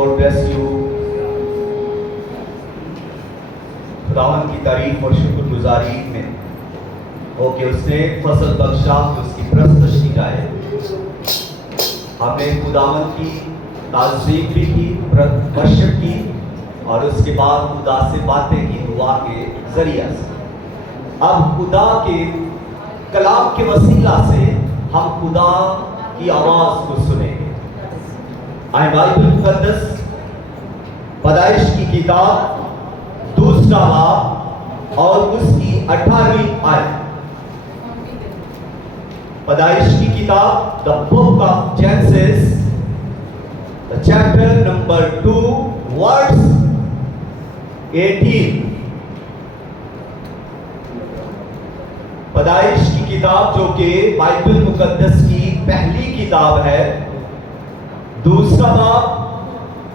God bless you. खुदावन की तारीफ और शुक्रगुजारी में ओके उसने फसल बख्शा तो उसकी प्रस्तुति जाए। हमने खुदावन की ताज़ीब भी की, वर्शिप की और उसके बाद खुदा से बातें की दुआ के जरिए से। अब खुदा के कलाम के वसीला से हम खुदा की आवाज को सुनेंगे। आए बाइबल मुकद्दस पैदाइश की किताब 2 बाब और उसकी 18वीं आयत। पैदाइश की किताब the book of Genesis chapter number 2 verse 18। पैदाइश की किताब जो कि बाइबल मुकद्दस की पहली किताब है, 2 बाब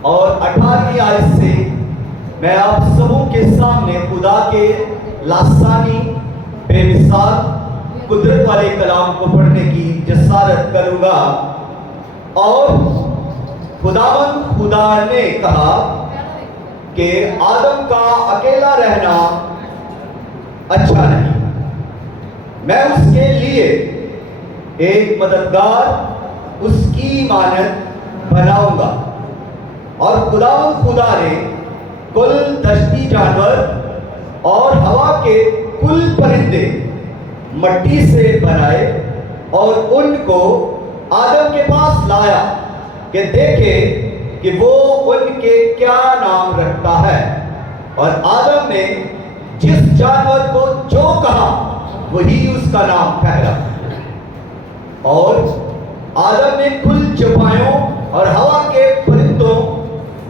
और 18वीं आयत से मैं आप सबों के सामने खुदा के लासानी बेमिसाल कुदरत वाले कलाम को पढ़ने की जसारत करूंगा। और खुदा ने कहा कि आदम का अकेला रहना अच्छा नहीं, मैं उसके लिए एक मददगार उसकी मानद बनाऊंगा। और खुदा ने कुल दश्ती जानवर और हवा के कुल परिंदे मट्टी से बनाए और उनको आदम के पास लाया कि देखे कि वो उनके क्या नाम रखता है। और आदम ने जिस जानवर को जो कहा वही उसका नाम ठहरा। और आदम ने कुल चौपायों और हवा के परिंदों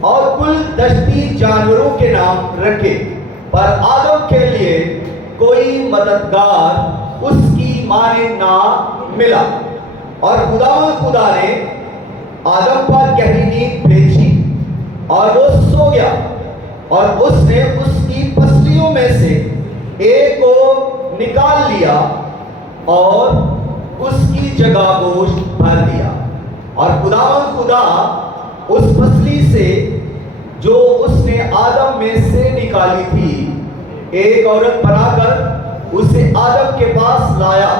और कुल दश्ती जानवरों के नाम रखे, पर आदम के लिए कोई मददगार उसकी माने ना मिला। और खुदा ने आदम पर गहरी नींद भेजी और वो सो गया। और उसने उसकी पसलियों में से एक को निकाल लिया और उसकी जगह गोश्त भर दिया। और खुदा उस पसली से जो उसने आदम में से निकाली थी एक औरत बनाकर उसे आदम के पास लाया।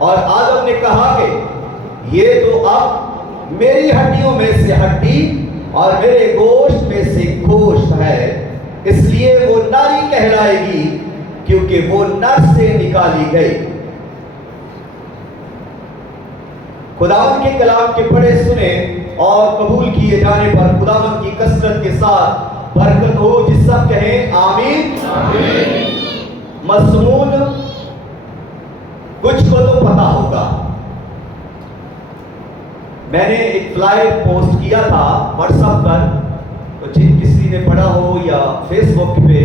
और आदम ने कहा कि ये तो अब मेरी हड्डियों में से हड्डी और मेरे गोश्त में से गोश्त है, इसलिए वो नारी कहलाएगी क्योंकि वो नर से निकाली गई। खुदावन के कलाम के पढ़े सुने और कबूल किए जाने पर खुदावन की कसरत के साथ बरकत हो। जिस सब कहें आमीन, आमीन। मज़मून कुछ को तो पता होगा, मैंने एक फ्लायर पोस्ट किया था व्हाट्सएप पर, तो जिन किसी ने पढ़ा हो या फेसबुक पे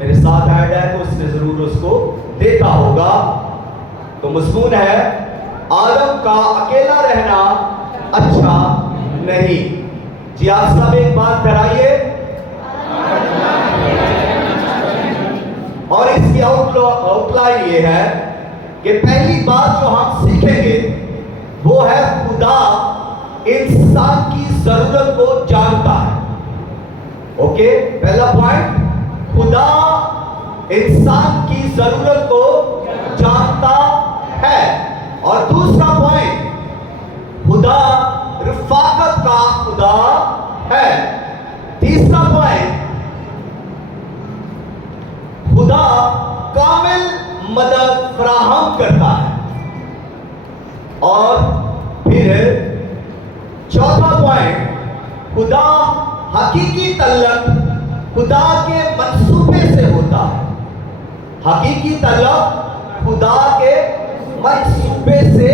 मेरे साथ ऐड है तो उसने जरूर उसको देखा होगा। तो मज़मून है आदम का अकेला रहना अच्छा नहीं। जी आप सब एक बात कराइए। और इसकी आउटलाइन ये है कि पहली बात जो हम सीखेंगे वो है खुदा इंसान की जरूरत को जानता है। ओके, पहला पॉइंट, खुदा इंसान की जरूरत को जानता है। और दूसरा पॉइंट, खुदा रफाकत का खुदा है। तीसरा पॉइंट, खुदा कामिल मदद फराहम करता है। और फिर चौथा पॉइंट, खुदा हकीकी तल्लक खुदा के मंसूबे से होता है। हकीकी तल्लक खुदा के मंसूबे से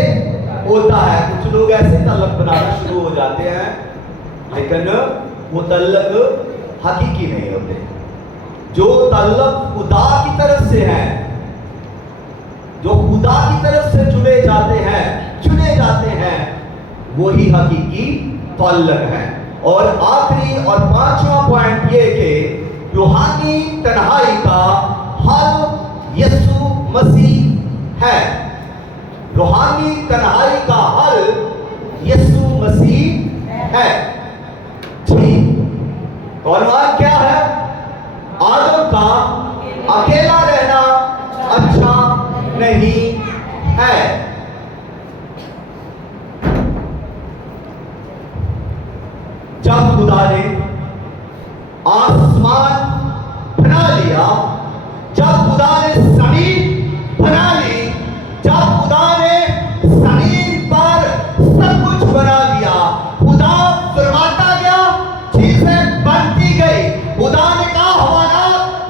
होता है। कुछ लोग ऐसे तल्लक बनाना शुरू हो जाते हैं लेकिन वो तल्लक हकीकी नहीं होते। जो तल्लक खुदा की तरफ से है, जो खुदा की तरफ से चुने जाते हैं वही हकीकी तल्लक है। और आखिरी और पांचवा पॉइंट ये कि रूहानी तन्हाई का हल यीशु मसीह है। रूहानी तन्हाई का हल यीशु मसीह है। जी खुदा ने आसमान बना लिया, जब खुदा ने जमीन बना ली, जब खुदा ने जमीन पर सब कुछ बना लिया, खुदा फरमाता गया, चीजें बनती गई। खुदा ने कहा हमारा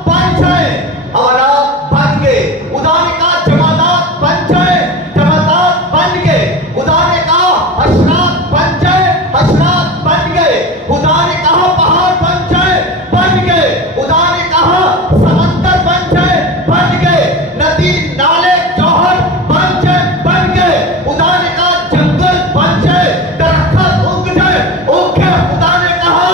बन जाए, हमारा बन गए। खुदा ने कहा जमादात बन जाए, जमादात बन गए। खुदा ने कहा हशरात बन जाए, हशरात बन गए। खुदा ने कहा पहाड़ बन जाए, बन गए। खुदा ने कहा समंदर बन जाए, बन गए। नदी नाले जौहर बन जाए, बन गए। खुदा ने कहा जंगल बन जाए, दरख्त उग जाए, उग गए। खुदा ने कहा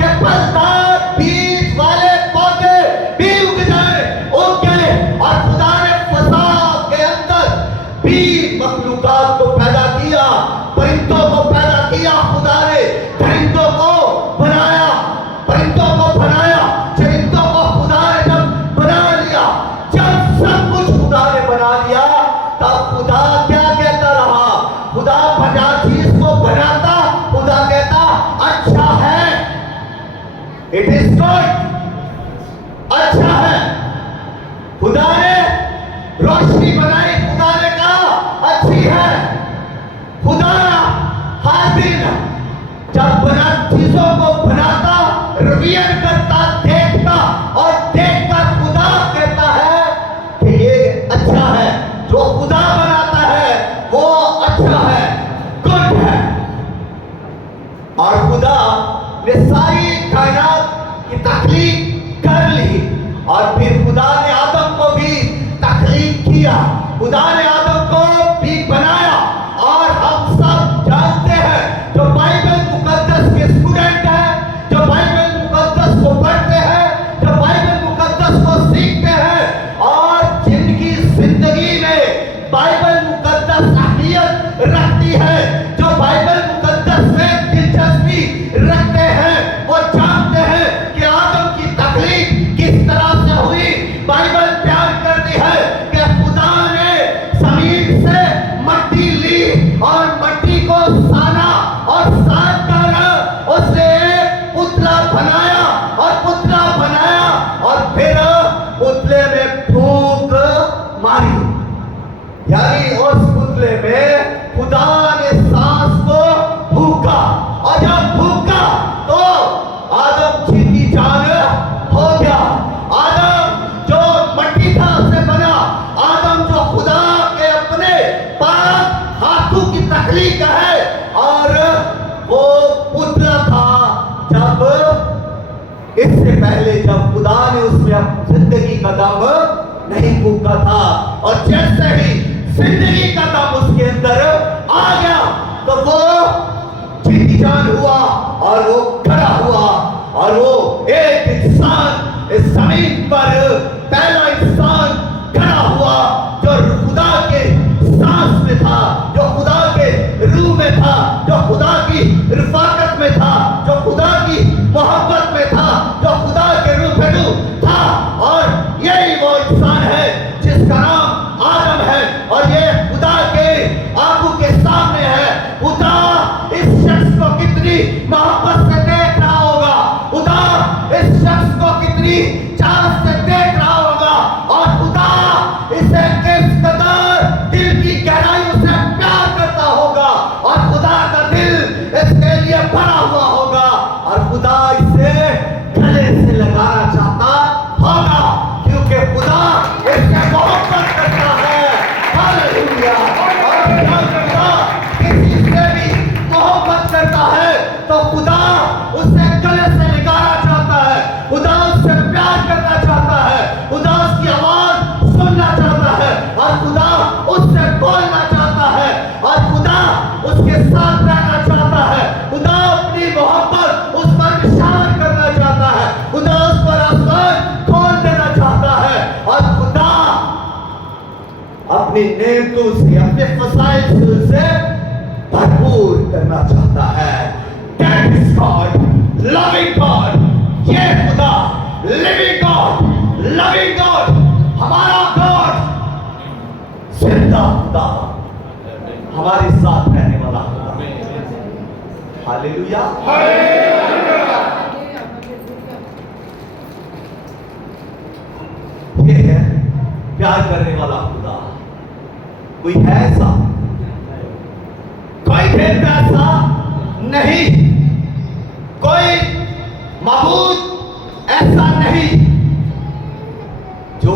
कि फलदार बीज वाले पौधे भी उग जाए, उग गए। और खुदा ने फजा के अंदर भी मखलूकात को पैदा किया, परिंदों को पैदा किया। खुदा ने परिंदों को बनाया, परिंदों को बनाया, चरिंदों को खुदा ने जब बना लिया, जब सब कुछ खुदा ने बना लिया, तब खुदा क्या कहता रहा? खुदा बना चीज को बनाता, खुदा कहता अच्छा है, इट इज गुड, अच्छा है। खुदा ने रोशनी बनाई, खुदा ने कहा अच्छी है। खुदा हर दिन जब बना चीजों को बनाता, रिवील करता, देखता, और देखकर खुदा कहता है कि ये अच्छा है। जो खुदा बनाता है वो अच्छा है, गुड है। और खुदा ने सारी कायनात की तख्लीक कर ली, और फिर खुदा ने आदम को भी तख्लीक किया, खुदा ने आदम को भी बनाया। और हम सब जानते हैं, जो बाइबल मुकद्दस के स्टूडेंट हैं, जो बाइबल मुकद्दस को पढ़ते हैं, जो बाइबल मुकद्दस को सीखते हैं, और जिनकी जिंदगी में बाइबल मुकद्दस अहमियत रखती है, जो बाइबल मुकद्दस में दिलचस्पी रखते हैं, वो जानते हैं कि आदम की तख्लीक किस तरह से हुई। बाइबल बयान करती है कि खुदा ने जमीन से मट्टी ली और मट्टी को साना, और सान कर उसने एक पुतला बनाया, और पुतला बनाया, और फिर पुतले में फूंक मारी, यानी उस पुतले में खुदा ने सांस को फूंका। और जब फूंका तो आदम जीती जान हो गया। आदम जो मट्टी था से बना, आदम जो खुदा के अपने पाक हाथों की तख्लीक है, और वो पुतला था जब इससे पहले जब खुदा ने उसमें जिंदगी का दम नहीं फूंका था। और जैसे ही जिंदगी का दम उसके अंदर आ गया तो वो जीती जान हुआ, और वो खड़ा हुआ, और वो एक इंसान इस जमीन पर पहला इंसान खड़ा हुआ, जो खुदा के सांस में था, जो खुदा के रूह में था, जो खुदा की रिफाकत में था, जो खुदा की मोहब्बत में था, जो खुदा के रूबरू था। और यही वो इंसान है जिसका नाम आदम है, और ये खुदा के आंखों के सामने है। खुदा इस शख्स को कितनी मोहब्बत से देख रहा होगा, खुदा इस शख्स को कितनी चाहत से देख रहा होगा, और खुदा इसे किस कदर दिल की गहराइयों से प्यार करता होगा, और खुदा का दिल इसके लिए भरा हुआ होगा, और खुदा इसे गले से लगाना चाहता होगा, क्योंकि खुदा इससे मोहब्बत करता है। हालेलुया। और जब खुदा किसी से भी मोहब्बत करता है तो खुदा उससे गले से लगाना चाहता है, खुदा उससे प्यार करना चाहता है, खुदा उसकी आवाज सुनना चाहता है, और खुदा उससे बोलना चाहता है, और खुदा उसके साथ रहना चाहता है। खुदा अपनी मोहब्बत उस पर निशान करना चाहता है, खुदा उस पर आसमान खोल देना चाहता है, और खुदा अपनी नेमतों से, अपने फसाइल से भरपूर करना चाहता है। That is God, loving God, ये खुदा living God, loving God, हमारा God, जिंदा खुदा, हमारे साथ रहने वाला खुदा। हालेलुया। करने वाला खुदा कोई है ऐसा? कोई देवता ऐसा नहीं, कोई माबूद ऐसा नहीं जो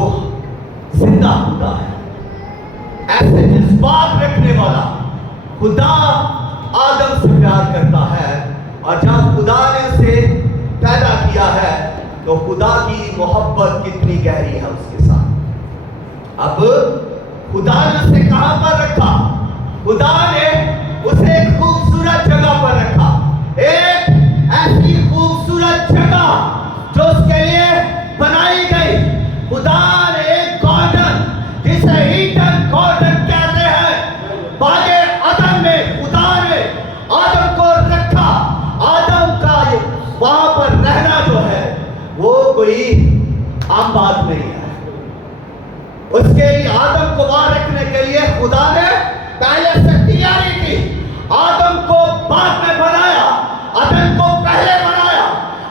जिंदा खुदा है। ऐसे जज्बात रखने वाला खुदा आदम से प्यार करता है, और जब खुदा ने उसे पैदा किया है तो खुदा की मोहब्बत कितनी गहरी है उसके साथ। अब खुदा ने उसे कहां पर रखा? खुदा ने उसे एक खूबसूरत जगह पर रखा, एक ऐसी खूबसूरत जगह जो उसके लिए बनाई गई। खुदा ने एक गार्डन, जिसे ईडन गार्डन कहते हैं, बागे अदन में खुदा ने आदम को रखा। आदम का वहां पर रहना जो है वो कोई आम बात नहीं है। उसके लिए आदम को वहां रखने के लिए खुदा ने पहले से तैयारी की। आदम को बाद में बनाया, अदन को पहले बनाया।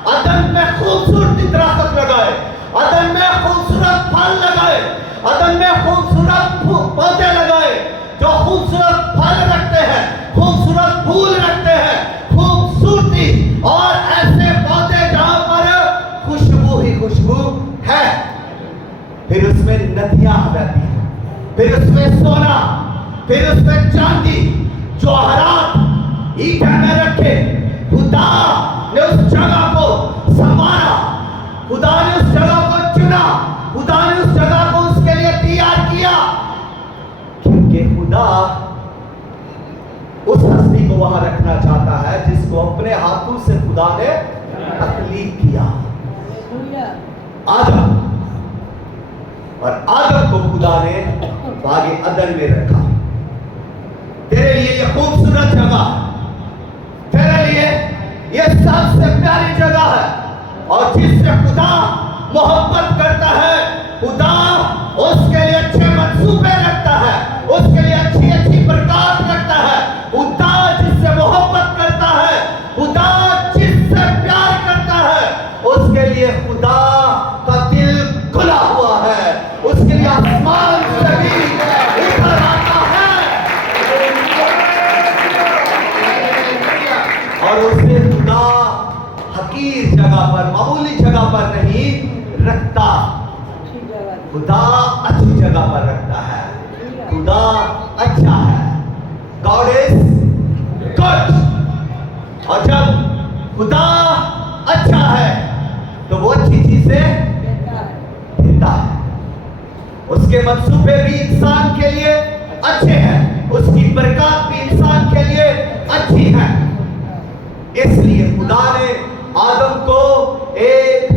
अदन में खूबसूरती दरख्त लगाए, अदन में खूबसूरत फल लगाए, अदन में खूबसूरत पौधे लगाए जो खूबसूरत फल रखते हैं, खूबसूरत फूल रखते हैं, खूबसूरती, और ऐसे पौधे जहां पर खुशबू ही खुशबू है। फिर उसमें नदियां बहती हैं, फिर उसमें सोना, फिर उसमें चांदी, जवाहरात ईंधन में रखे। खुदा ने उस जगह को संवारा, खुदा ने उस जगह को चुना, खुदा ने उस जगह को उसके लिए तैयार किया, क्योंकि खुदा उस हस्ती को वहां रखना चाहता है जिसको अपने हाथों से खुदा ने तख्लीक किया, आदम। और आदम को खुदा ने बागे अदन में रखा। तेरे लिए ये खूबसूरत जगह है, तेरे लिए ये सबसे प्यारी जगह है, और जिससे खुदा मोहब्बत करता है, खुदा उसके लिए अच्छे मंसूबे रखता है, उसके लिए अच्छी अच्छी बरकत रखता है। खुदा जिससे मोहब्बत करता है, खुदा जिससे प्यार करता है, उसके लिए खुदा का दिल खुला हुआ है, उसके लिए आसमान से भी उतर आता है, और उसे खुदा हकीर जगह पर, मामूली जगह पर नहीं रखता, खुदा अच्छी जगह पर रखता है। खुदा अच्छा है, गॉड इज गुड। और जब खुदा अच्छा है तो वो अच्छी चीजें देता है। उसके मंसूबे भी इंसान के लिए अच्छे हैं, उसकी बरकत भी इंसान के लिए अच्छी है। इसलिए खुदा ने आदम को एक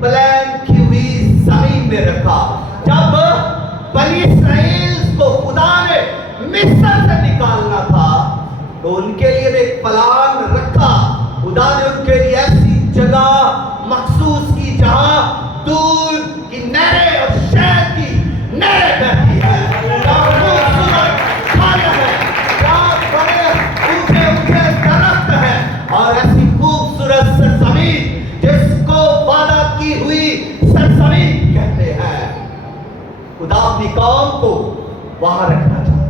प्लान की हुई जमीन में रखा। जब बनी इस्राएल को खुदा ने मिस्र से निकालना था तो उनके लिए एक प्लान रखा। खुदा ने उनके लिए ऐसी जगह मखसूस की जहां दूध की नहरें और शहद की नहरें बहती है, जहां खूबसूरत फल है, जहां बड़े ऊंचे ऊंचे दरख्त है, और ऐसी खूबसूरत सरजमीन जिसको वादा की हुई सरजमीन कहते हैं। खुदा अपनी कौम को वहां रखना चाहता है।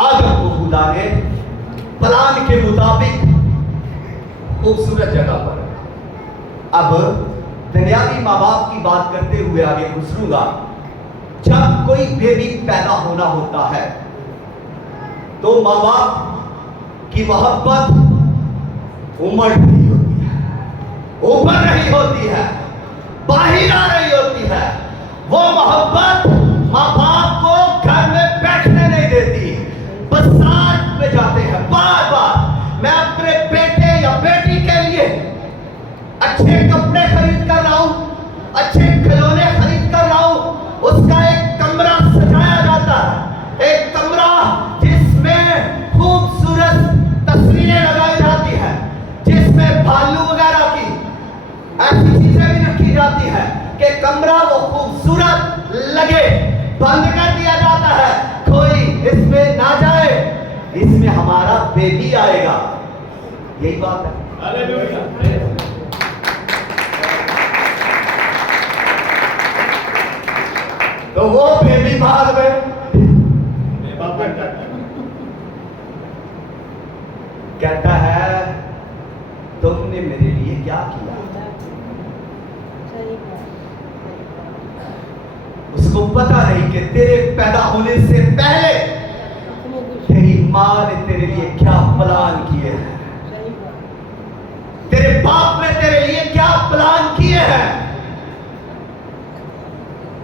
आदम को खुदा ने प्लान के मुताबिक खूबसूरत जगह पर। अब दुनियावी माँ बाप की बात करते हुए आगे गुजरूंगा। जब कोई बेबी पैदा होना होता है तो माँ बाप की मोहब्बत उमड़ रही होती है, उभर रही होती है, बाहर आ रही होती है। वो मोहब्बत माँ बाप को घर में बैठने नहीं देती, बरसात में जाते हैं बार बार। मैं अपने बेटे या बेटी के लिए अच्छे कपड़े खरीद कर रहा हूं, अच्छे खिलौने खरीद कर रहा हूं, उसका एक कमरा सजाया जाता है, एक कमरा जिसमें खूबसूरत तस्वीरें लगाई जाती हैं, जिसमें भालू वगैरह की ऐसी चीजें भी रखी जाती है कि कमरा वो खूबसूरत लगे। बंद कर दिया जाता है, कोई इसमें ना जाए, इसमें हमारा बेबी आएगा। यही बात है। तो वो बेबी बाद में कहता है तुमने मेरे लिए क्या किया। उसको पता नहीं कि तेरे पैदा होने से पहले तेरी माँ ने तेरे लिए क्या प्लान किए हैं, तेरे बाप ने तेरे लिए क्या प्लान किए हैं।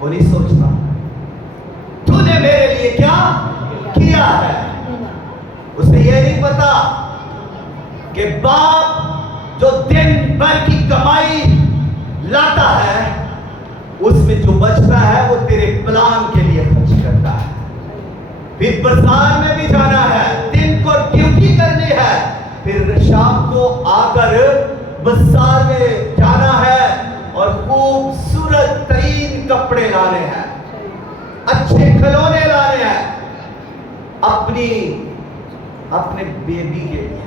वो नहीं सोचता तूने मेरे लिए क्या किया है। उसे यह नहीं पता कि बाप जो दिन भर की कमाई लाता है उसमें जो बचता है वो तेरे प्लान के लिए खर्च करता है। फिर बाजार में भी जाना है, दिन को ड्यूटी करनी है, फिर शाम को आकर बाजार में जाना है और खूबसूरत तरीन कपड़े लाने हैं, अच्छे खिलौने लाने हैं अपने बेबी के लिए,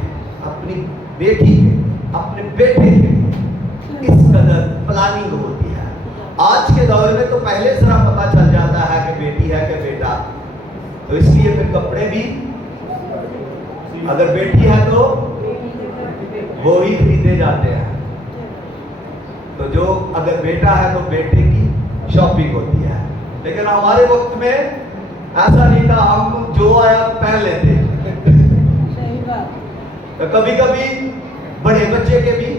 अपनी बेटी के, अपने बेटे के। इस कदर प्लानिंग होती है। आज के दौर में तो पहले जरा पता चल जाता है कि बेटी है कि बेटा, तो इसलिए फिर कपड़े भी अगर बेटी है तो वो ही खरीदे जाते हैं। तो जो अगर बेटा है तो बेटे की शॉपिंग होती है। लेकिन हमारे वक्त में ऐसा नहीं था, हम जो आया पहन लेते। तो कभी कभी बड़े बच्चे के भी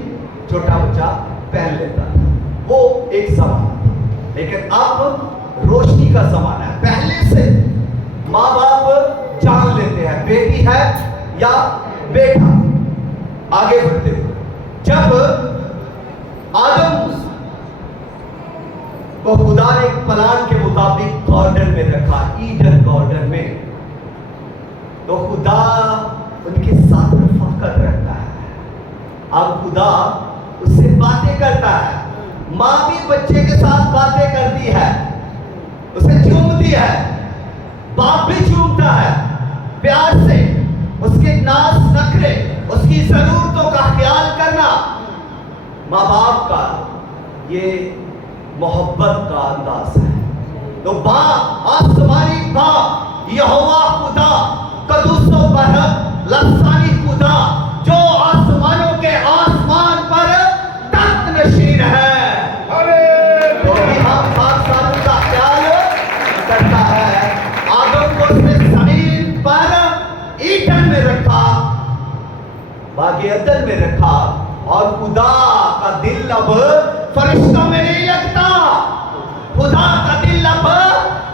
छोटा बच्चा पहन लेता था, वो एक जमाना। लेकिन अब रोशनी का जमाना है। पहले से माँ बाप जान लेते हैं बेटी है या बेटा। आगे बढ़ते हुए जब आदम को खुदा ने एक प्लान के मुताबिक गार्डन में रखा, ईडन गार्डन में, तो खुदा उनके साथ रफाकत रखता है। अब खुदा उससे बातें करता है। माँ भी बच्चे के साथ बातें करती है, उसे चूमती है, बाप भी चूमता है प्यार से। उसके नाज नखरे, उसकी जरूरतों का ख्याल करना माँ बाप का ये मोहब्बत का अंदाज है। तो बाप, आसमानी बाप यहोवा खुदा कदूसों पर लसानी खुदा जो आसमानों के आसमान पर तख्त नशीन है, तो भी हम बादशाह का ख्याल करता है। आदम को उसने जमीन पर ईडन में रखा, बागे अदन में रखा, और खुदा का दिल अब फरिश्तों में नहीं लगता, खुदा का दिल अब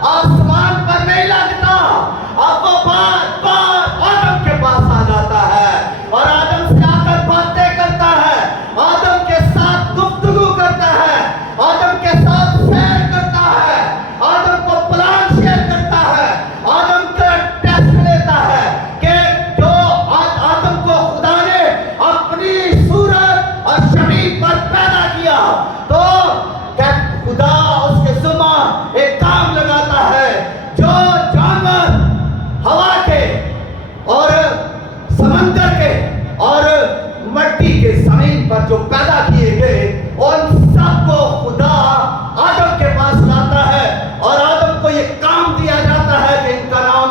आसमान पर नहीं लगता। अब वो बार बार आदम के पास आ जाता है और आदम से आकर बातें करता है, आदम के साथ गुफ्तगू करता है, आदम के साथ शेयर करता है, आदम को प्लान शेयर करता है, आदम का टेस्ट लेता है कि जो आदम को खुदा ने अपनी सूरत और शबीह पर पैदा किया, तो क्या खुदा उसके जुम्मा एक काम लगाता है। जो जानवर हवा के और समंदर के और मट्टी के जमीन पर जो पैदा किए गए, उन सबको खुदा आदम के पास लाता है और आदम को ये काम दिया जाता है कि इनका नाम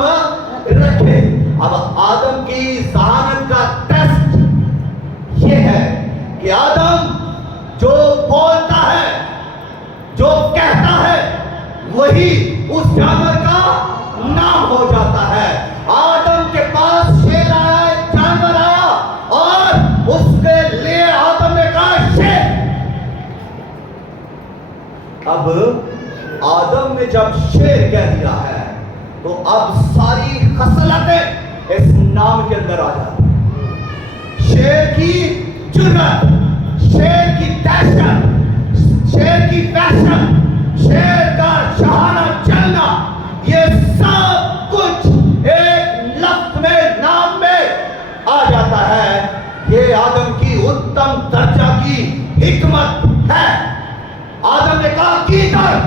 रखे। अब आदम की जहानत का टेस्ट ये है कि आदम जो बोलता है, जो कहता है, वही उस जानवर का नाम हो जाता है। आदम के पास शेर आया, जानवर आया, और उसके लिए आदम ने कहा शेर। अब आदम ने जब शेर कह दिया है, तो अब सारी खसलतें इस नाम के अंदर आ जाती हैं। शेर की जुर्रत, शेर की दहशत, शेर की फैशन, शेर का शहाना चलना, ये सब कुछ एक लफ्ज में, नाम में आ जाता है। ये आदम की उत्तम दर्जा की हिकमत है। आदम ने कहा गीदड़,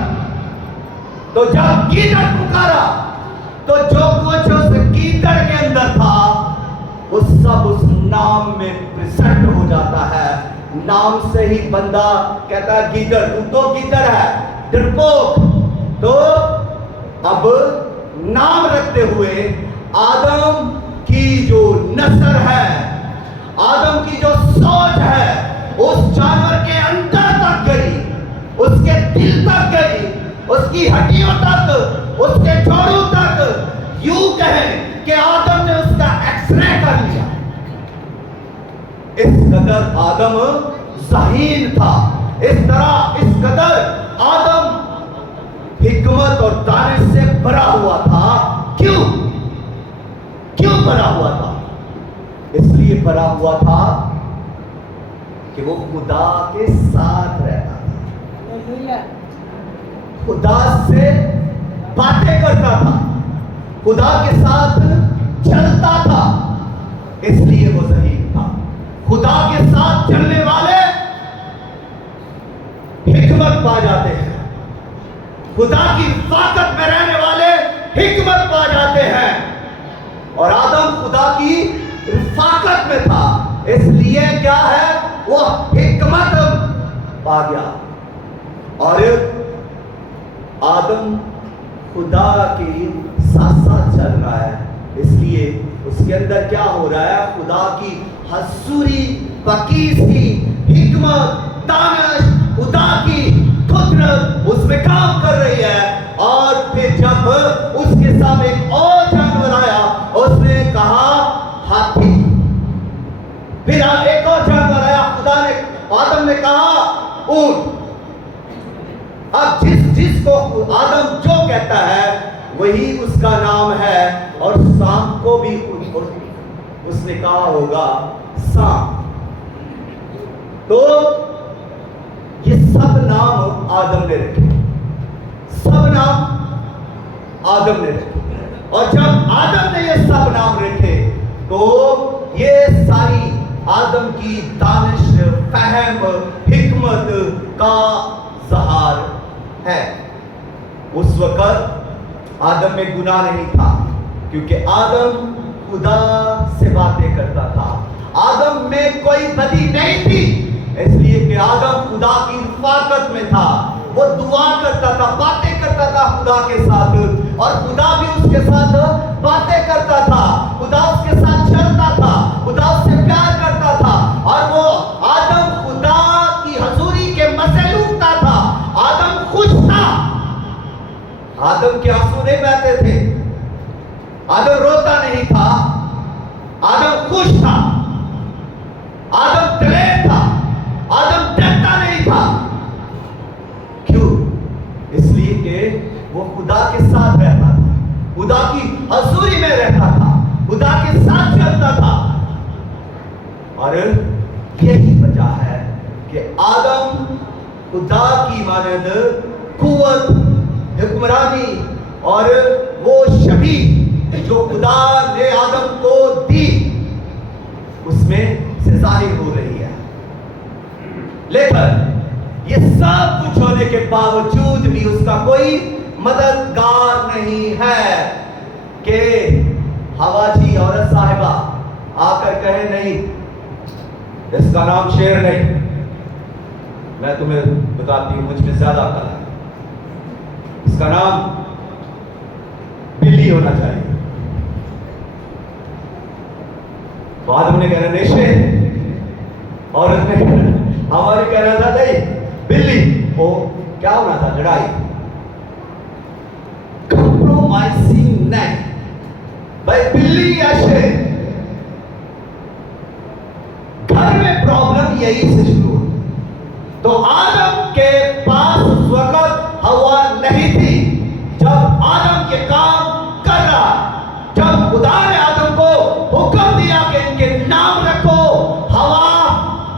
तो जब गीदड़ पुकारा, तो जो कुछ उस गीदड़ के अंदर था वो सब उस नाम में प्रेजेंट हो जाता है। नाम से ही बंदा कहता है गीदड़, तू तो गीदड़ है, डरपोक, तो अब नाम रखते हुए आदम की जो नस्ल है, आदम की जो सोच है, उस जानवर के अंदर तक गई, उसके दिल तक गई, उसकी हड्डियों तक, उसके जोड़ों तक। यूं कहें कि आदम ने उसका एक्सरे कर लिया। इस कदर आदम ज़हीन था, इस कदर आदम हिकमत और दानिश से भरा हुआ था। क्यों भरा हुआ था? इसलिए भरा हुआ था कि वो खुदा के साथ रहता था, खुदा से बातें करता था, खुदा के साथ चलता था, इसलिए वो ज़हीन था। खुदा के साथ चलने वाले हिकमत पा जाते हैं, खुदा की ताकत में रहने वाले हिकमत पा जाते हैं। और आदम खुदा की ताकत में था, इसलिए क्या है, वो हिकमत पा गया। और आदम खुदा की साथ साथ चल रहा है, इसलिए उसके अंदर क्या हो रहा है, खुदा की हसूरी, पकीसी, हिकमत, दानिश, खुदा की कुदरत उसमें काम कर रही है। और फिर जब उसके सामने एक और जानवर आया, उसने कहा हाथी। फिर एक और जानवर आया, खुदा ने, आदम ने कहा ऊंट। अब जिसको आदम जो कहता है वही उसका नाम है। और सांप को भी उसने कहा होगा सांप। तो ये सब नाम आदम ने रखे, सब नाम आदम ने रखे। और जब आदम ने ये सब नाम रखे तो ये सारी आदम की दानिश, फहम, हिकमत का ज़हार है। उस वक्त आदम में गुनाह नहीं था, क्योंकि आदम खुदा से बातें करता था। आदम में कोई बदी नहीं थी, इसलिए कि आदम खुदा की ताकत में था। वो दुआ करता था, बातें करता था खुदा के साथ, और खुदा भी उसके साथ बातें करता था, खुदा उसके साथ चलता था, खुदा उससे प्यार करता था। और वो आदम खुदा की हजूरी के मजे लूटता था। आदम खुश था, आदम के आंसू नहीं बहते थे, आदम रोता नहीं था, आदम खुश था, आदम दलेर था, आदम डरता नहीं था। क्यों? इसलिए कि वो खुदा के साथ रहता था, खुदा की हजूरी में रहता था, खुदा के साथ चलता था। और यही वजह है कि आदम खुदा की मानद कुव्वत, हुक्मरानी और वो शबी जो खुदा ने आदम को दी, उसमें से जाहिर हो रही है। लेकिन ये सब कुछ होने के बावजूद भी उसका कोई मददगार नहीं है कि हवा जी औरत साहिबा आकर कहे नहीं, इसका नाम शेर नहीं, मैं तुम्हें बताती हूं मुझ में ज्यादा अकल है, इसका नाम बिल्ली होना चाहिए। तो आदम ने कहना नहीं शेर, औरत ने हमारे कहना था नहीं बिल्ली। वो क्या होना था? लड़ाई, कंप्रोमाइजिंग नहीं, भाई बिल्ली या शेर। घर में प्रॉब्लम यही से शुरू हुई। तो आदम के पास उस वक्त हवा नहीं थी जब आदम ये काम कर रहा। जब खुदा ने आदम को हुक्म दिया कि इनके नाम रखो, हवा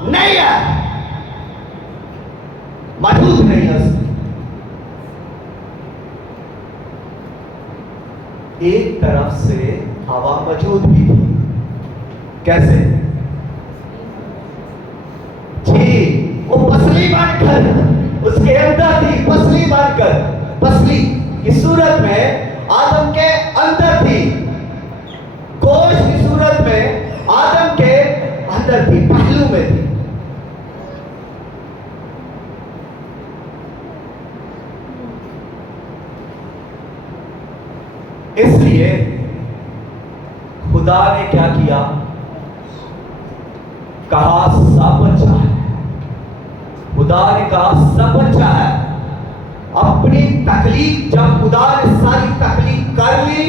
नहीं है, मौजूद नहीं है। एक तरफ से हवा मौजूद भी थी, कैसे? जी, वो पसली बनकर उसके अंदर थी, पसली बनकर, पसली की सूरत में आदम के अंदर थी, गोश्त की सूरत में आदम के अंदर थी, पहलू में थी। क्या किया? कहा सब अच्छा है। खुदा ने कहा सब अच्छा है। अपनी तकलीफ, जब खुदा ने सारी तकलीफ कर ली,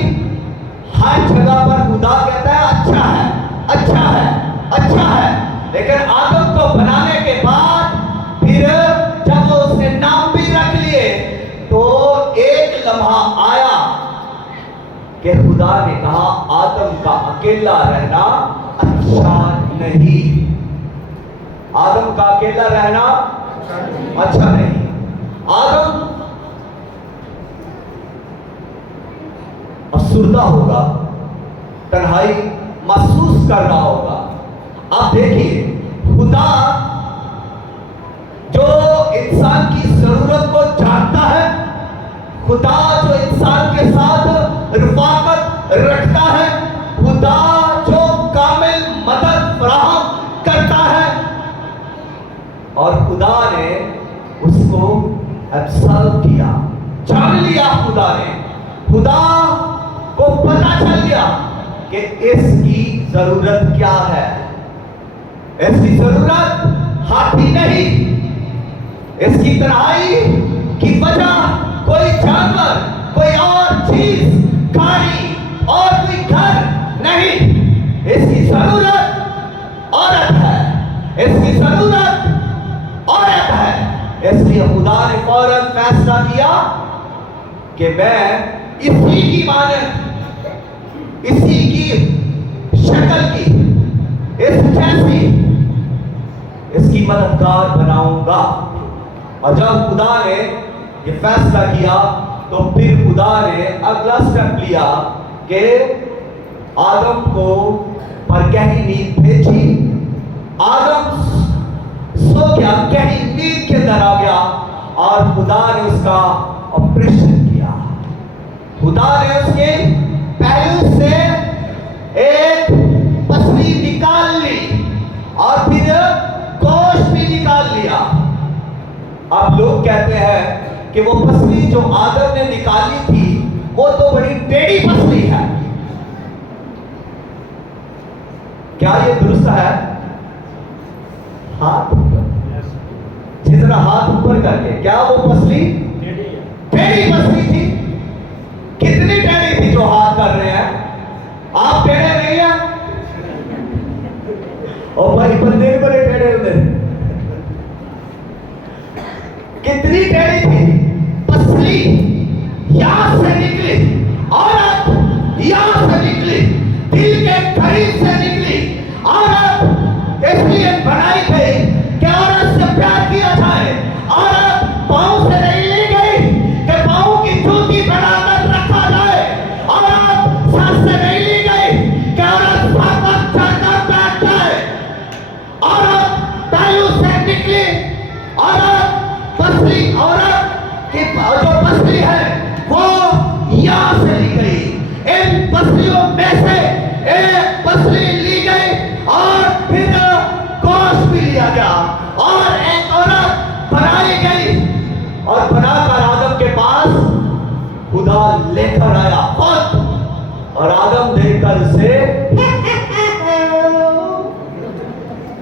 हर जगह पर खुदा कहता है अच्छा है, अच्छा है, अच्छा है। लेकिन आदम को बनाने के बाद फिर जब उसने नाम भी रख लिए, तो एक लम्हा आया कि खुदा ने कहा आदम का अकेला रहना अच्छा नहीं। आदम का अकेला रहना अच्छा नहीं। आदम अफसुर्दा होगा, तन्हाई महसूस कर रहा होगा। आप देखिए, खुदा जो इंसान की जरूरत को जानता है, खुदा जो इंसान के साथ रफाकत रखता है, खुदा जो कामिल मदद फराहम करता है, और खुदा ने उसको ऑब्जर्व किया, जान लिया। खुदा ने, खुदा को पता चल गया कि इसकी जरूरत क्या है। इसकी जरूरत हाथी नहीं, इसकी तन्हाई की वजह कोई जानवर, कोई और चीज, गाड़ी और कोई घर नहीं। इसकी जरूरत औरत है, इसकी जरूरत औरत है। इसलिए खुदा ने फौरन फैसला किया कि मैं इसी की मानद, इसी की शक्ल की, इस जैसी इसकी मददगार बनाऊंगा। और जब खुदा ने ये फैसला किया, तो फिर खुदा ने अगला स्टेप लिया कि आदम को पर गहरी नींद भेजी। आदम सो गया, गहरी नींद के अंदर आ गया, और खुदा ने उसका ऑपरेशन किया। खुदा ने उसके पहलू से एक पसली निकाल ली और फिर गोश्त भी निकाल लिया। अब लोग कहते हैं कि वो पसली जो आदम ने निकाली थी, वो तो बड़ी टेढ़ी पसली है। क्या ये दुरुस्त है? हाथ जिस तरह हाथ ऊपर करके, क्या वो पसली टेढ़ी पसली थी? कितनी टेढ़ी थी जो हाथ कर रहे हैं? आप टेढ़े नहीं हैं? और भाई बंदे भी बड़े टेढ़े होते हैं। कितनी टेढ़ी थी पसली? यहां से निकली औरत, यहां से निकली, दिल के करीब से निकली औरत। इसलिए बनाई गई कि औरत से प्यार किया जाए। औरत पांव से नहीं ली गई कि पांव की जूती बनाकर रखा जाए। औरत सर से नहीं ली गई कि औरत साथ चढ़कर बैठ जाए। औरत पहलू से निकली। औरत पसली, औरत की जो पसली है वो यहां से ली गई। इन पसलियों में से एक पसली ली गई और फिर गोश्त भी लिया गया और एक औरत बनाई गई और बनाकर आदम के पास खुदा लेकर आया खुद। और आदम देखकर उसे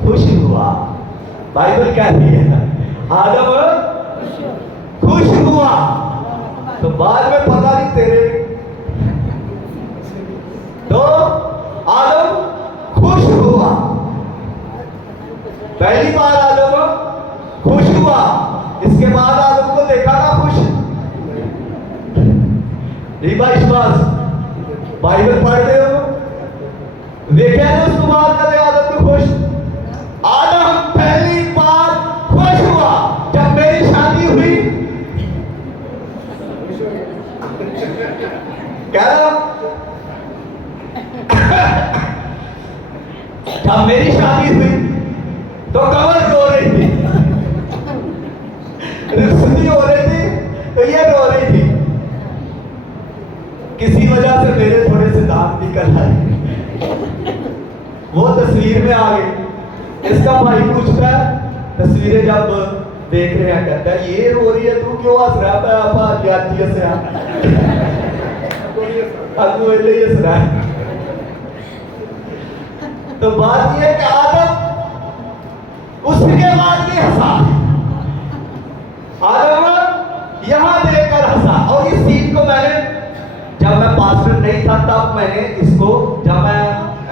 खुश हुआ। बाइबल कहती है आदम खुश हुआ। तो बाद में पता नहीं तेरे, तो आदम खुश हुआ। पहली बार आदम खुश हुआ, इसके बाद आदम को देखा ना खुश। विश्वास बाइबल पढ़ते हो, वे क्या उसको बात करे आदम को खुश। आदम पहली बार खुश हुआ जब मेरी शादी हुई। क्या जब मेरी शादी हुई तो कमर रो रही थी, रुखसती हो रही थी, तो ये रो रही थी। किसी वजह से मेरे थोड़े से दांत निकल आए, वो तस्वीर में आ गई। इसका भाई पूछता है, तस्वीरें जब देख रहे हैं, कहता है ये रो रही है, तू क्यों हंस रहा है? तो बात यह है कि आदम उसके बाद भी हंसा, आदम यहां देखकर हंसा। और इस सीन को मैंने, जब मैं पास्टर नहीं था तब मैंने इसको, जब मैं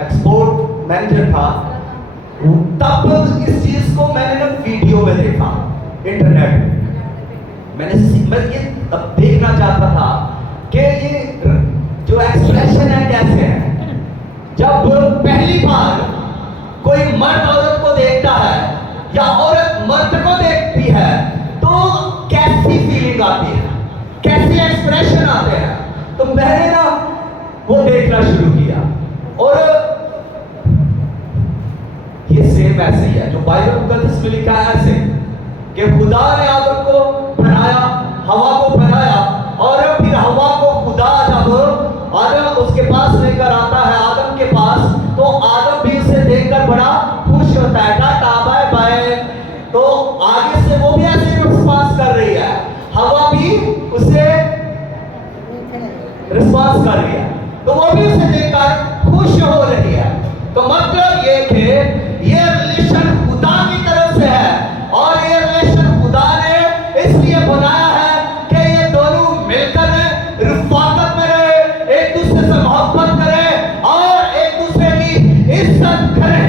एक्सपोर्ट मैनेजर था तब इस चीज को मैंने ना वीडियो में देखा, इंटरनेट में। मैं ये तब देखना चाहता था कि ये जो एक्सप्रेशन है कैसे है। जब पहली बार कोई मर्द औरत को देखता है या औरत मर्द को देखती है तो कैसी फीलिंग आती है, कैसे एक्सप्रेशन आते हैं। तो मैंने ना वो देखना शुरू किया और ये सेम ऐसे ही है जो बाइबल मुकद्दस में लिखा है, ऐसे कि खुदा ने आदम को बनाया, हवा को बनाया, और फिर हवा को खुदा जब आदम उसके पास लेकर आता है, आदम के पास, तो आदम भी उसे देखकर बड़ा खुश होता है, टाटा बाय बाय। तो आगे से वो भी ऐसे रिस्पॉन्स कर रही है, हवा भी उसे रिस्पॉन्स कर रही है, तो वो भी उसे देखकर खुश हो रही है। तो मतलब ये कि ये रिलेशन खुदा की तरफ से है और ये रिलेशन खुदा ने इसलिए बनाया है कि ये दोनों मिलकर रिफाकत में रहे, एक दूसरे से मोहब्बत करें और एक दूसरे की इज्जत करें।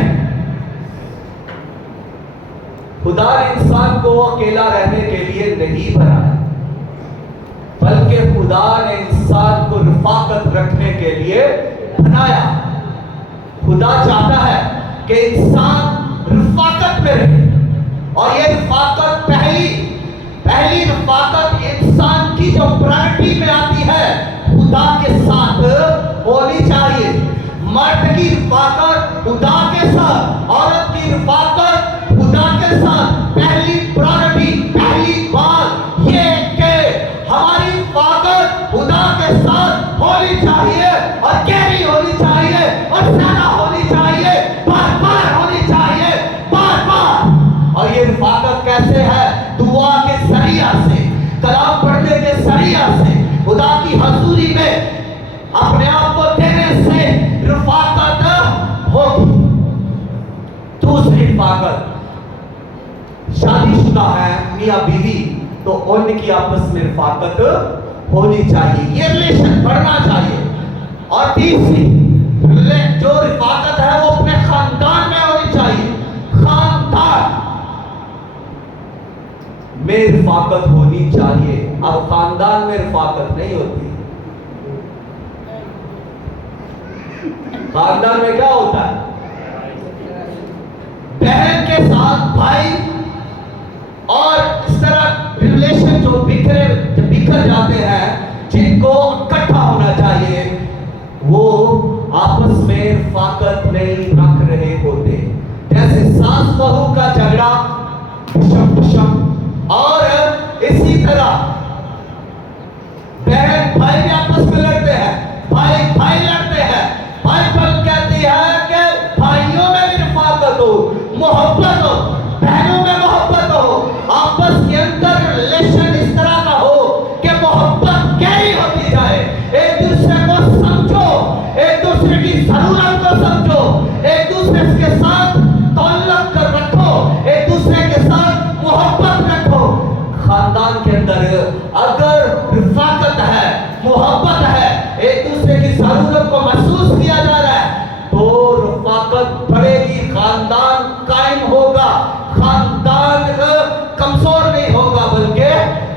खुदा ने इंसान को अकेला रहने के लिए नहीं बनाया, बल्कि खुदा ने इंसान को रिफाकत रखने के लिए बनाया। खुदा चाहता है कि इंसान रिफाकत में रहे, और ये रिफाकत पहली रिफाकत इंसान की जो प्रायोरिटी में आती है खुदा के साथ होनी चाहिए। मर्द की रिफाकत खुदा के साथ, औरत की रिफाकत खुदा के साथ। पहली प्रायोरिटी, पहली बात ये कि हमारी रिफाकत खुदा के साथ होनी चाहिए, और गहरी होनी चाहिए, और ज्यादा होनी चाहिए, बार बार होनी चाहिए, बार बार। और ये रिफाकत कैसे है? दुआ के जरिया से, कलाम पढ़ने के जरिया से, खुदा की हजूरी में अपने आप को देने से रिफाकत होगी। दूसरी रिफाकत, शादीशुदा है मियां बीवी, तो उनकी आपस में रिफाकत होनी चाहिए, ये रिलेशन बढ़ना चाहिए। और तीसरी जो रिफाकत है वो अपने खानदान में होनी चाहिए। खानदान में रिफाकत होनी चाहिए। अब खानदान में रिफाकत नहीं होती। खानदान में क्या होता है? बहन के साथ भाई, और इस तरह रिलेशन जो बिखर जाते हैं, जिनको इकट्ठा होना चाहिए, वो आपस में रिफाकत नहीं रख रहे होते। जैसे सास बहू का झगड़ा, और इसी तरह बहन भाई भी आपस में लड़ते हैं, भाई भाई लड़ते हैं। बाइबल कहती है कि भाइयों में भी रिफाकत हो, मोहब्बत हो, बहनों में मोहब्बत हो, आपस के अंदर रिलेशन इस तरह का हो कि मोहब्बत गहरी होती जाए। एक दूसरे को समझो, एक दूसरे की जरूरत को समझो, एक दूसरे के साथ ताल्लुक कर रखो, एक दूसरे के साथ मोहब्बत रखो। खानदान के अंदर अगर रिफाकत है, मोहब्बत है, एक दूसरे की जरूरत को महसूस किया जा रहा है, तो रिफाकत बढ़ेगी, खानदान कायम होगा, खानदान कमजोर नहीं होगा बल्कि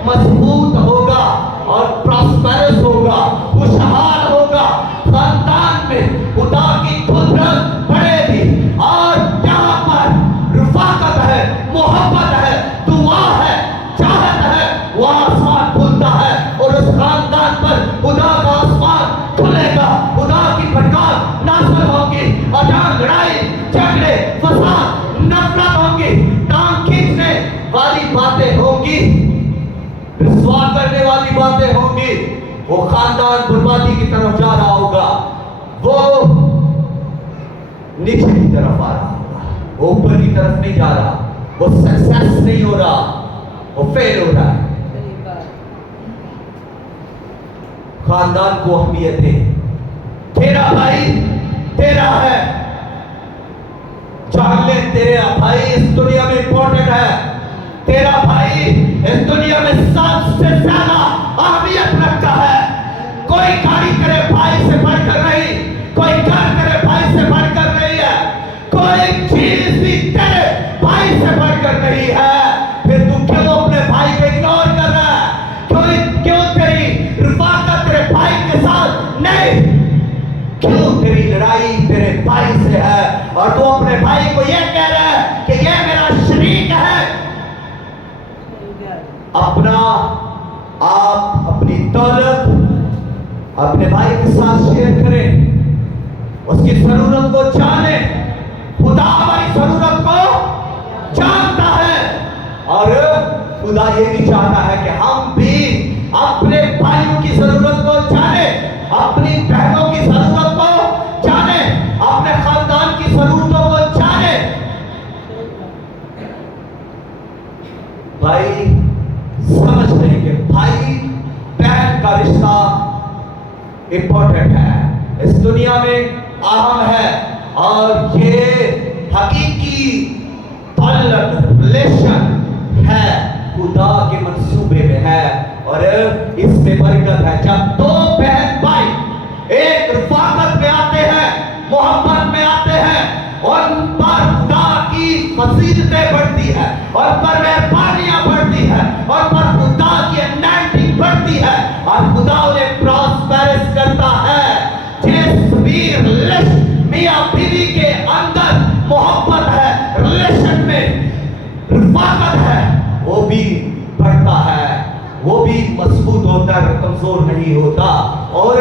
मजबूत होगा और प्रॉस्पेरस होगा, खुशहाल होगा। खानदान में खुदा की कुदरत बढ़ेगी, और यहाँ पर रिफाकत है, मोहब्बत है, दुआ है, चाहत है, वो आसमान खुलता है और उस खानदान पर खुदा का आसमान खुलेगा। खुदा की प्रकाश नाज़िल होगी, और जहाँ लड़ाई झगड़े फसाद नफरत होगी, टांग खींचने वाली बातें होंगी, रिश्वा करने वाली बातें होंगी, वो खानदान बर्बादी की तरफ जा रहा होगा, वो नीचे की तरफ आ रहा होगा, वो ऊपर की तरफ नहीं जा रहा, वो सक्सेस नहीं हो रहा, वो फेल हो रहा है। खानदान को अहमियत दे। तेरा भाई तेरा है, तेरा भाई इस दुनिया में इंपॉर्टेंट है, तेरा भाई इस दुनिया में सबसे ज्यादा अहमियत रखता है। कोई गाड़ी करे भाई से बढ़कर नहीं, कोई घर करे भाई से बढ़कर नहीं है, कोई चीज भी तेरे भाई से बढ़कर नहीं है। फिर तू क्यों अपने भाई को इग्नोर कर रहा है? क्यों तेरी रफाकत तेरे भाई के साथ नहीं? क्यों तेरी लड़ाई तेरे भाई से है और तू अपने भाई को यह कह रहा है कि यह मेरा शरीक है? अपना आप अपनी दौलत अपने भाई के साथ शेयर करें, उसकी जरूरत को जाने। खुदा हमारी जरूरत को जानता है और खुदा ये भी चाहता है कि हम भी अपने भाइयों की जरूरत को जाने, अपनी बहनों की जरूरत को जाने, अपने खानदान की जरूरतों को जाने। भाई समझ लें कि भाई बहन का रिश्ता इंपॉर्टेंट है, इस दुनिया में अहम है और ये हकीकी रिलेशन है, खुदा के मंसूबे में है और इसमें बरकत है। जब दो बहन भाई एक रफाकत में आते हैं, मोहब्बत में आते हैं और उन पर खुदा की फजीलतें बढ़ती है और पर मेहरबानियां बढ़ती है और पर खुदा की अनॉइंटिंग बढ़ती है और खुदा उन्हें प्रॉस्पेरस करता है। जिस भी मियां बीवी के अंदर मोहब्बत है, रिलेशन में रफाकत है, वो भी बढ़ता है, वो भी मजबूत होता है, कमजोर नहीं होता। और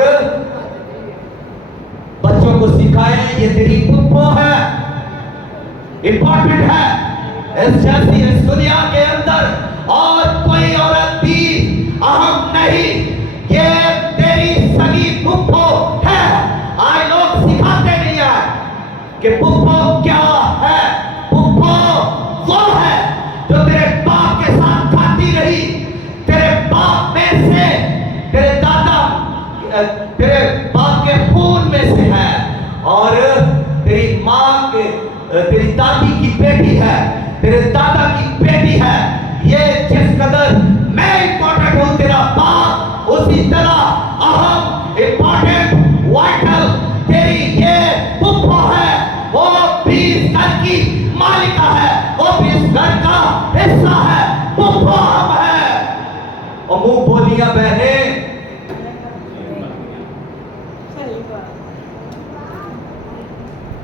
बच्चों को सिखाएं ये तेरी पुप्पो है, इंपॉर्टेंट है इस दुनिया के अंदर और कोई औरत भी अहम नहीं, ये तेरी सगी पुप्पो है। आज लोग सिखाते नहीं है कि पुप्पो क्या है। पुप्पो वो है जो तेरे बाप के साथ खाती रही, तेरे बाप में से, तेरे दादा तेरे बाप के खून में से है और तेरी माँ के तेरी दादी की बेटी है, तेरे दादा की बेटी है। ये जिस कदर मैं इंपॉर्टेंट हूं तेरा बाप, उसी तरह अहम इंपॉर्टेंट वाइटल तेरी ये पुप्पो है। वो भी इस घर की मालिका है, वो भी इस घर का हिस्सा है, पुप्पो हम है। और मुंह बोलियां बहने,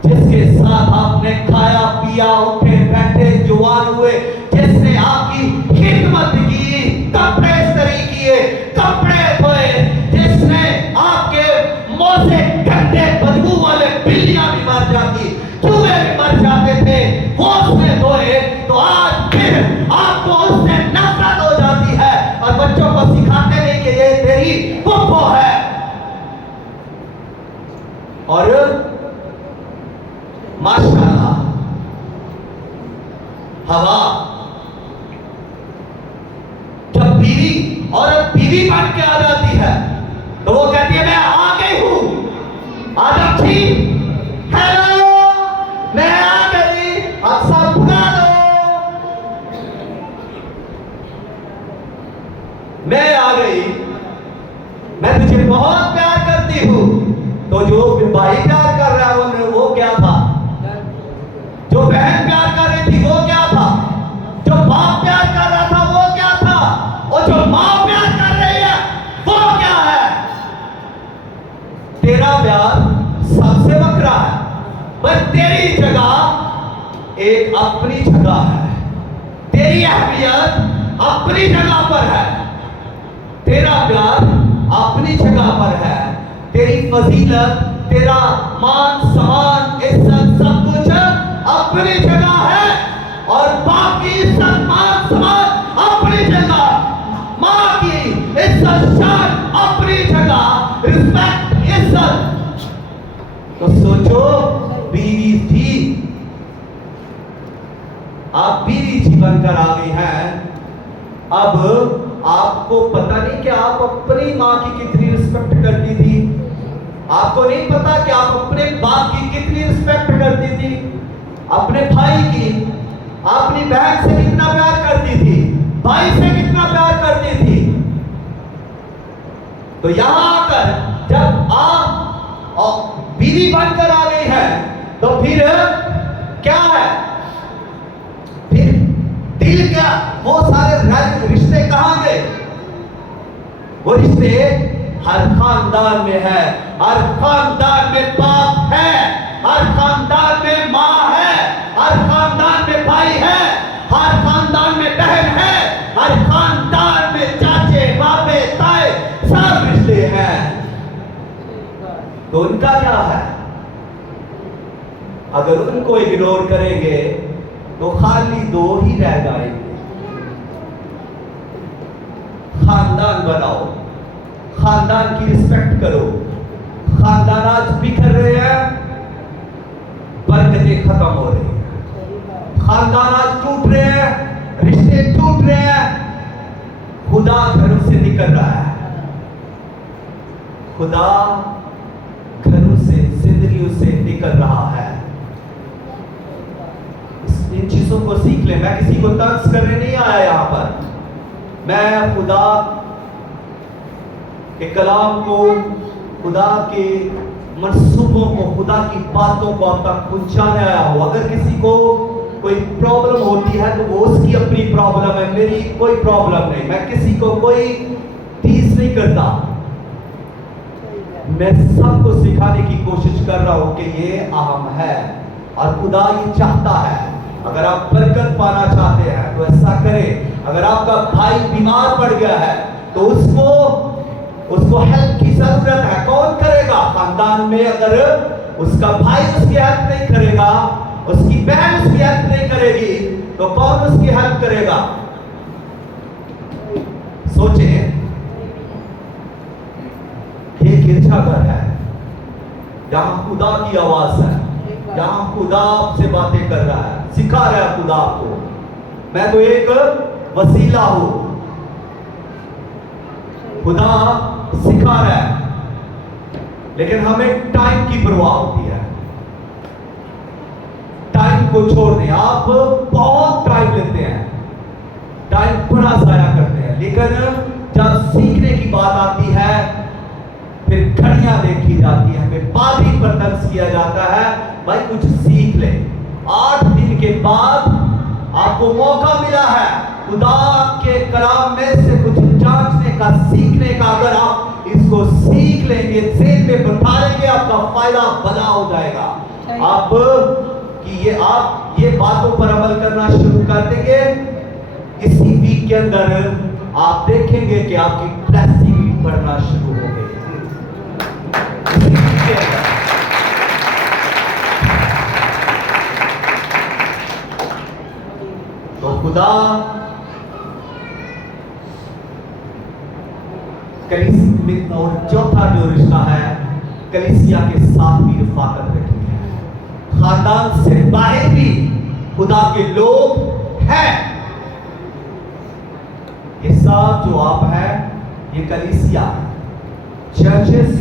जिसके साथ आपने खाया पिया, उठे बैठे जवान हुए, जिसने आपकी खिदमत की, कपड़े इस्त्री किए, कपड़े धोए, जिसने आपके मुंह से गंदे बदबू वाले बिल्लियां भी मर जाती, चूहे भी मर जाते थे, वो उसने धोए, तो आज फिर आपको उससे नफरत हो जाती है और बच्चों को सिखाते नहीं कि ये तेरी पुप्पो है। और माशाअल्लाह हवा जब बीवी औरत बीवी बन के आ जाती है तो वो कहती है मैं आ गई हूं। आदम जी हेलो, मैं आ गई, अब सब भुला दो, मैं आ गई, मैं तुझे बहुत प्यार करती हूं। तो जो भाई प्यार कर रहा है वो क्या था? जो बहन प्यार कर रही थी वो क्या था? जो बाप प्यार कर रहा था वो क्या था? और जो मां प्यार कर रही है वो क्या है? तेरा प्यार सबसे बकरा है, पर तेरी जगह एक अपनी जगह है, तेरी अहमियत अपनी जगह पर है, तेरा प्यार अपनी जगह पर है, तेरी फजीलत, तेरा मान सम्मान इज्जत सब कुछ अपनी जगह है और बाप की इज्जत मान सम्मान अपनी जगह, माँ की इज्जत शान अपनी जगह, रिस्पेक्ट इज्जत। तो सोचो बीवी थी, आप बीवी जी बनकर आ गई हैं, अब आपको पता नहीं कि आप अपनी माँ की कितनी रिस्पेक्ट करती थी, आपको नहीं पता कि आप अपने बाप की कितनी रिस्पेक्ट करती थी, अपने भाई की, अपनी बहन से कितना प्यार करती थी, भाई से कितना प्यार करती थी। तो यहां आकर जब आप बीवी बनकर आ गई है तो फिर क्या है, फिर दिल क्या, वो सारे रिश्ते कहां गए? वो रिश्ते हर खानदान में है, हर खानदान में बाप है, हर खानदान में माँ है, हर खानदान में भाई है, हर खानदान में बहन है, हर खानदान में चाचे बाबे ताए सब रिश्ते हैं। तो उनका क्या है? अगर उनको इग्नोर करेंगे तो खाली दो ही रह जाएंगे। खानदान बनाओ, खानदान की रिस्पेक्ट करो। खानदान आज बिखर रहे हैं, बरकतें खत्म हो रही हैं। खानदान आज टूट रहे हैं, रिश्ते टूट रहे हैं, खुदा घरों से निकल रहा है। खुदा घरों से, जिंदगियों से निकल रहा है। इन चीजों को सीख ले। मैं किसी को तंज करने नहीं आया यहां पर, मैं खुदा के कलाम को, खुदा के मंसूबों को, खुदा की बातों को आप तक पहुंचाने आया हूं। अगर किसी को कोई प्रॉब्लम होती है तो वो उसकी अपनी प्रॉब्लम है, मेरी कोई प्रॉब्लम नहीं। मैं किसी को कोई टीज नहीं करता, मैं सबको सिखाने की कोशिश कर रहा हूं कि ये अहम है और खुदा ये चाहता है। अगर आप बरकत पाना चाहते हैं तो ऐसा करें। अगर आपका भाई बीमार पड़ गया है तो उसको हेल्प की जरूरत है, कौन करेगा? खानदान में अगर उसका भाई उसकी हेल्प नहीं करेगा, उसकी बहन उसकी हेल्प नहीं करेगी तो कौन उसकी हेल्प करेगा? सोचें, ये गिरजाघर है, जहां खुदा की आवाज है, जहां खुदा आपसे बातें कर रहा है, सिखा रहा है खुदा आपको। मैं तो एक वसीला हूं, खुदा सिखा रहा है, लेकिन हमें टाइम की परवाह होती है। टाइम को छोड़ दें। आप बहुत टाइम लेते हैं, टाइम बड़ा जाया करते हैं, लेकिन जब सीखने की बात आती है फिर घड़ियां देखी जाती है, फिर पादरी पर तंज किया जाता है, भाई कुछ सीख ले। 8 दिन के बाद आपको मौका मिला है खुदा के कलाम में से कुछ जांचने का, सीखने का। अगर आप इसको सीख लेंगे, जेल में बैठा लेंगे, आपका फायदा बड़ा हो जाएगा। आप ये बातों पर अमल करना शुरू कर देंगे, इसी वीक के अंदर आप देखेंगे कि आपकी ब्लेसिंग बढ़ना शुरू हो गई। तो खुदा कलीसिया, और चौथा जो रिश्ता है कलीसिया के साथ भी रफाकत रखनी है। खानदान से बाहर भी खुदा के लोग हैं। ये सब जो आप है ये कलीसिया, चर्चेस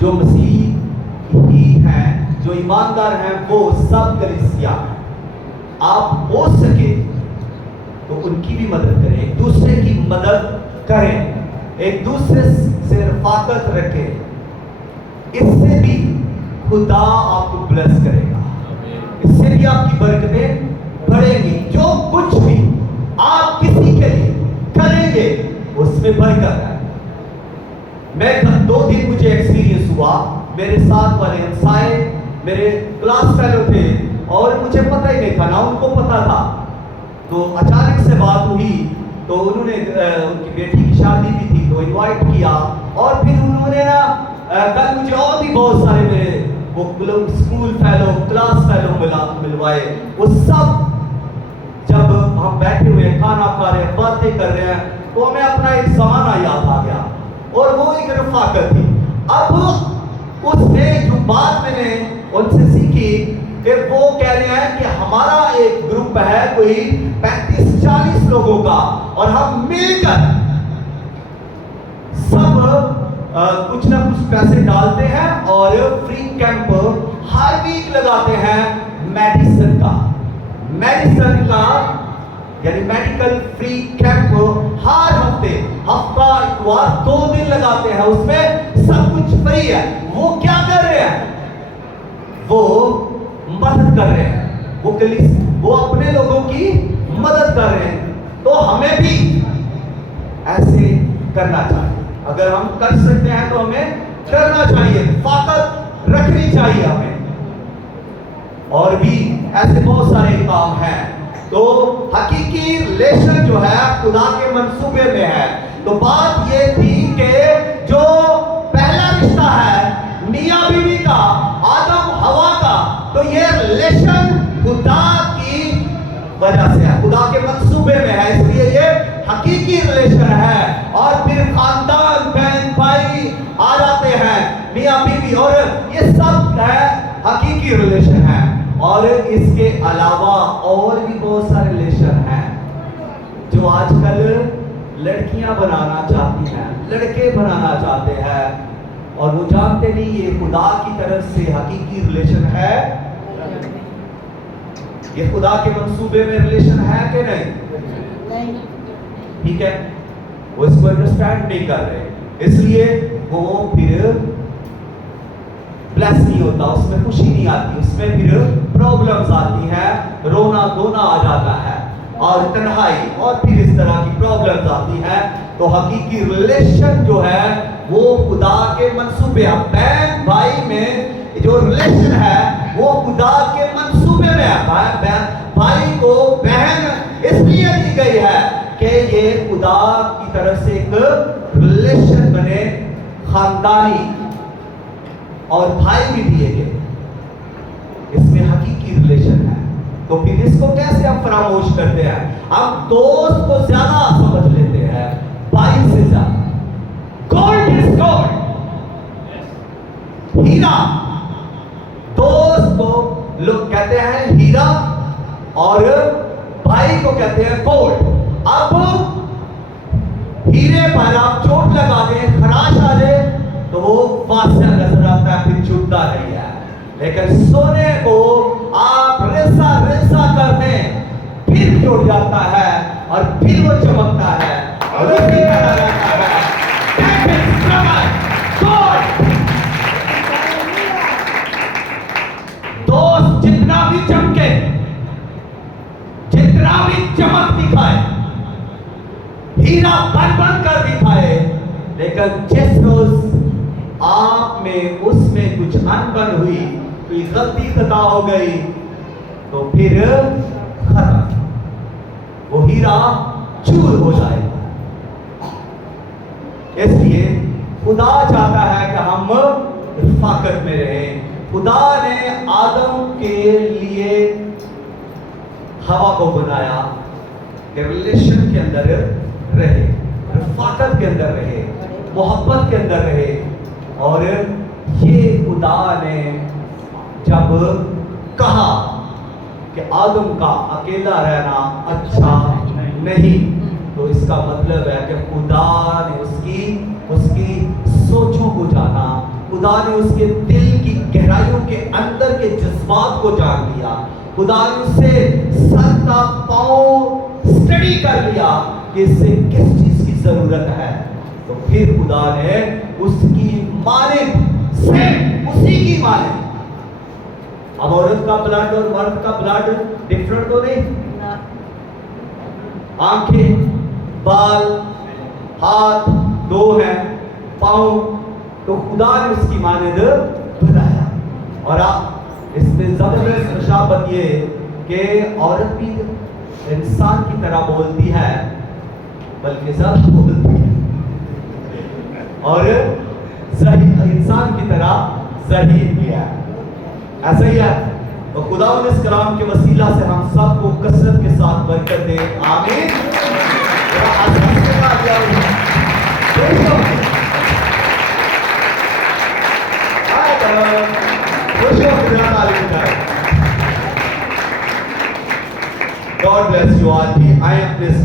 जो मसीह ही हैं, जो ईमानदार हैं, वो सब कलीसिया है। आप हो सके तो उनकी भी मदद करें, एक दूसरे की मदद करें, एक दूसरे से रफाकत रखें। इससे भी खुदा आपको ब्लेस करेगा, इससे भी आपकी बरकतें बढ़ेंगी। जो कुछ भी आप किसी के लिए करेंगे उसमें बरकत है। मैं 2 दिन मुझे एक्सपीरियंस हुआ, मेरे साथ वाले हमसाए मेरे क्लास फेलो थे और मुझे पता ही नहीं था, ना उनको पता था। तो अचानक से बात हुई तो उन्होंने उनकी बेटी की शादी भी थी तो इनवाइट किया, और फिर उन्होंने ना कल मुझे और भी बहुत सारे मेरे वो स्कूल फेलो, क्लास फेलो मिलवाए। वो सब जब हम बैठे हुए खाना खा रहे हैं, बातें कर रहे हैं, तो हमें अपना एक जमाना याद आ गया और वो एक रफाकत थी। अब उसने जो बात मैंने उनसे सीखी कि वो कह रहे हैं कि हमारा एक ग्रुप है कोई 35-40 लोगों का, और हम मिलकर सब कुछ ना कुछ पैसे डालते हैं और फ्री कैंप हर वीक लगाते हैं मेडिसिन का यानी मेडिकल फ्री कैंप हर हफ्ता इतवार 2 दिन लगाते हैं, उसमें सब कुछ फ्री है। वो क्या कर रहे हैं? वो मदद कर रहे हैं, वो अपने लोगों की मदद कर रहे हैं। तो हमें भी ऐसे करना चाहिए। अगर हम कर सकते हैं तो हमें करना चाहिए, ताकत रखनी चाहिए हमें। और भी ऐसे बहुत सारे काम हैं। तो हकीकी रिलेशन जो है खुदा के मंसूबे में है। तो बात ये थी कि जो पहला रिश्ता है मियां बीवी का, आदम हवा का, तो ये रिलेशन खुदा की वजह से है, खुदा के मंसूबे में है, इसलिए ये हकीकी रिलेशन है। और फिर खानदान, बहन भाई आ जाते हैं, मियां बीवी, और ये सब है हकीकी रिलेशन है। और इसके अलावा और भी बहुत सारे रिलेशन हैं जो आजकल लड़कियां बनाना चाहती हैं, लड़के बनाना चाहते हैं, और वो जानते नहीं ये खुदा की तरफ से हकीकी रिलेशन है, ये खुदा के मंसूबे में रिलेशन है कि नहीं? ठीक है, वो इसको अंडरस्टैंड नहीं कर रहे, इसलिए वो फिर ब्लेस नहीं होता, उसमें खुशी नहीं आती, उसमें फिर प्रॉब्लम्स आती हैं, रोना धोना आ जाता है, और तन्हाई, और फिर इस तरह की प्रॉब्लम्स आती हैं। तो हकीकी रिलेशन जो है वो खुदा के मंसूबे, बहन भाई में जो रिलेशन है वो खुदा के मंसूबे में है। भाई को बहन इसलिए दी गई है कि ये खुदा की तरफ से एक रिलेशन बने, खानदानी, और भाई भी दिए गए, इसमें हकीकी रिलेशन है। तो फिर इसको कैसे हम फरामोश करते हैं? हम दोस्त को ज्यादा समझ लेते हैं भाई से ज्यादा। गोल्ड इज गोल्ड, हीरा, दोस्त को लोग कहते हैं हीरा, और भाई को कहते हैं गोल्ड। अब हीरे पर आप चोट लगा दें, खराश आ जाए, तो वो फांसा नजर आता है, फिर छूटता नहीं है। लेकिन सोने को आप रेसा कर दें, फिर जुड़ जाता है, और फिर वो चमकता है, और उसी तरह रहता है। दोस्त जितना भी चमके, जितना भी चमक दिखाए, हीरा बन कर दिखाए, लेकिन जिस रोज आप में उसमें कुछ अनबन हुई, कोई गलती खता हो गई, तो फिर खत्म, वो हीरा चूर हो जाएगा। इसलिए खुदा चाहता है कि हम रिफाकत में रहें। खुदा ने आदम के लिए हवा को बनाया कि रिलेशन के अंदर रहे, रिफाकत के अंदर रहे, मोहब्बत के अंदर रहे। और ये खुदा ने जब कहा कि आदम का अकेला रहना अच्छा नहीं, तो इसका मतलब है कि खुदा ने उसकी सोचों को जाना, खुदा ने उसके दिल की गहराइयों के अंदर के जज्बात को जान लिया, खुदा ने उससे सर का पांव स्टडी कर लिया कि इससे किस चीज की जरूरत है। तो फिर खुदा ने उसकी माने से उसी की माने। अब औरत का ब्लड और मर्द का ब्लड डिफरेंट तो नहीं, आंखें, बाल, हाथ दो हैं, पांव, तो खुदा ने उसकी मानद बनाया। और आप इसमें जबरदस्त नशाबत ये कि औरत भी इंसान की तरह बोलती है, बल्कि ज्यादा बोलती है, और इंसान की तरह ज़हीर किया है। ऐसा ही है। तो खुदा इस कलाम के वसीला से हम सबको कसरत के साथ बरकत दे, आमीन। God bless you all. I am this